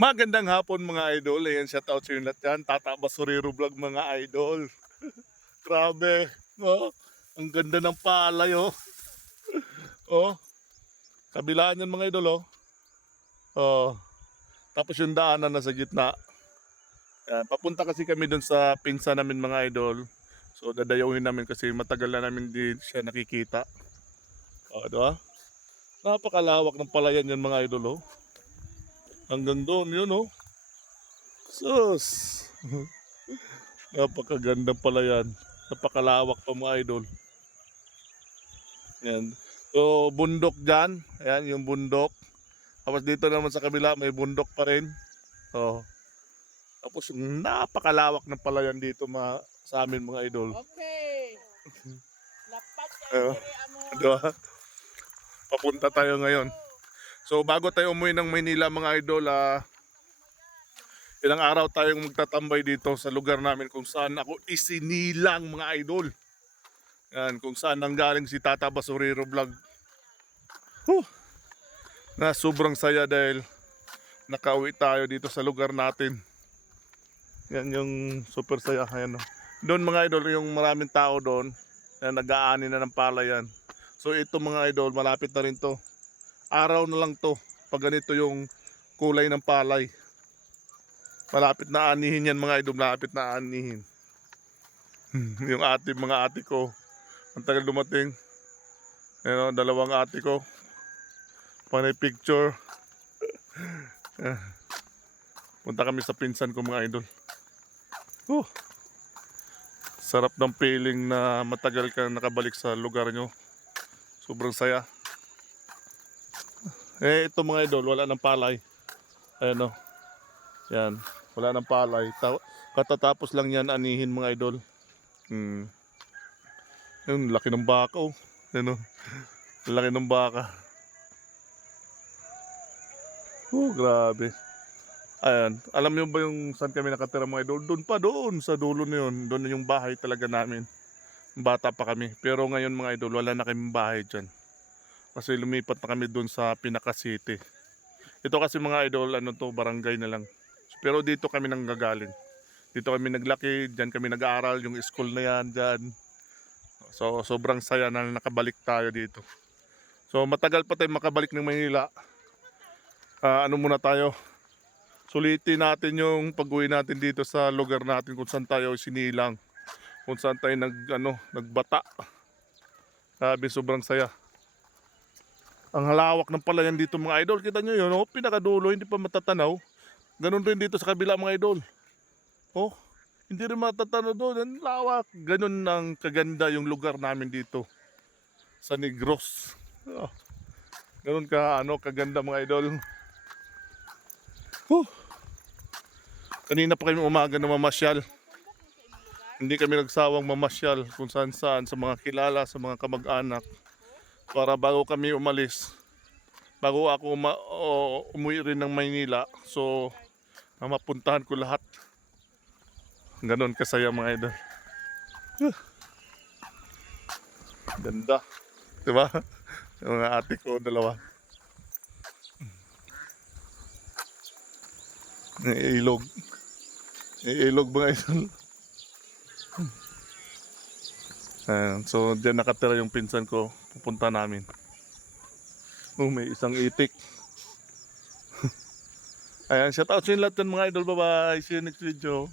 Magandang hapon mga idol, ayan shoutout sa inyo lahat yan, Tata Basurero Vlog mga idol. Grabe, oh, ang ganda ng palay oh. Oh, kabilaan yan mga idol oh. Oh, tapos yung daanan na sa gitna. Yan, papunta kasi kami dun sa pinsa namin mga idol. So dadayawin namin kasi matagal na namin di siya nakikita. Oh, diba? Napakalawak ng palayan yan mga idol oh. Hanggang doon yun oh. Sus! Napakaganda pala yan. Napakalawak pa mga idol. Yan. So, bundok dyan. Ayan, yung bundok. Tapos dito naman sa kabila, may bundok pa rin. Oh. Tapos yung napakalawak ng palayan dito sa amin mga idol. Okay. Lapat Oh. kayo diri amo. Diba? Papunta tayo ngayon. So, bago tayo umuwi ng Maynila mga idol, ilang araw tayong magtatambay dito sa lugar namin kung saan ako isinilang mga idol. Yan, kung saan nanggaling si Tata Basurero Vlog. Na sobrang saya dahil nakauwi tayo dito sa lugar natin. Yan yung super saya. Ayan, oh. Doon mga idol, yung maraming tao doon na nag-aani na ng palayan. So ito mga idol, malapit na rin to. Araw na lang to pag ganito yung kulay ng palay. Malapit na anihin yan mga idol, malapit na anihin. Yung mga ate ko, ang tagal dumating. Ayan, dalawang ate ko. Panay picture. Punta kami sa pinsan ko mga idol. Sarap ng feeling na matagal ka nakabalik sa lugar nyo. Sobrang saya. Ito mga idol, wala ng palay. Ayan o. Yan, wala ng palay. Katatapos lang yan anihin mga idol. Yung laki ng baka oh. Ano? Laki ng baka. Grabe. Ayan, alam niyo ba yung saan kami nakatira mga idol? Doon pa doon sa dulo na yun. Doon na yung bahay talaga namin. Bata pa kami. Pero ngayon mga idol, wala na kaming bahay dyan. Kasi lumipat na kami doon sa Pinaka City. Ito kasi mga idol, ano to, barangay na lang. Pero dito kami nanggagaling. Dito kami naglaki, dyan kami nag-aaral, yung school na yan dyan. So sobrang saya na nakabalik tayo dito. So matagal pa tayo makabalik ng Maynila. Ano muna tayo? Sulitin natin yung pag-uwi natin dito sa lugar natin kung saan tayo sinilang. Kung saan tayo nagbata. Sabi sobrang saya. Ang halawak ng palayan dito mga idol. Kita nyo yun, oh, pinakadulo, hindi pa matatanaw. Ganun rin dito sa kabila mga idol. Oh, hindi rin matatanaw doon. Ang lawak. Ganun ang kaganda yung lugar namin dito. Sa Negros. Oh, ganun kaganda mga idol. Kanina pa kami umaga na mamasyal. Hindi kami nagsawang mamasyal kung saan saan sa mga kilala, sa mga kamag-anak. Para bago kami umalis, bago ako umuwi rin ng Maynila, so mapuntahan ko lahat. Ganon kasaya mga idol. Ganda, diba? Yung mga ate ko dalawa. Ilog. Ilog mga idol. So dyan nakatira yung pinsan ko, pupunta namin. May isang itik. Ayan, shout out sa inyo lahat mga idol. Bye bye, see you next video.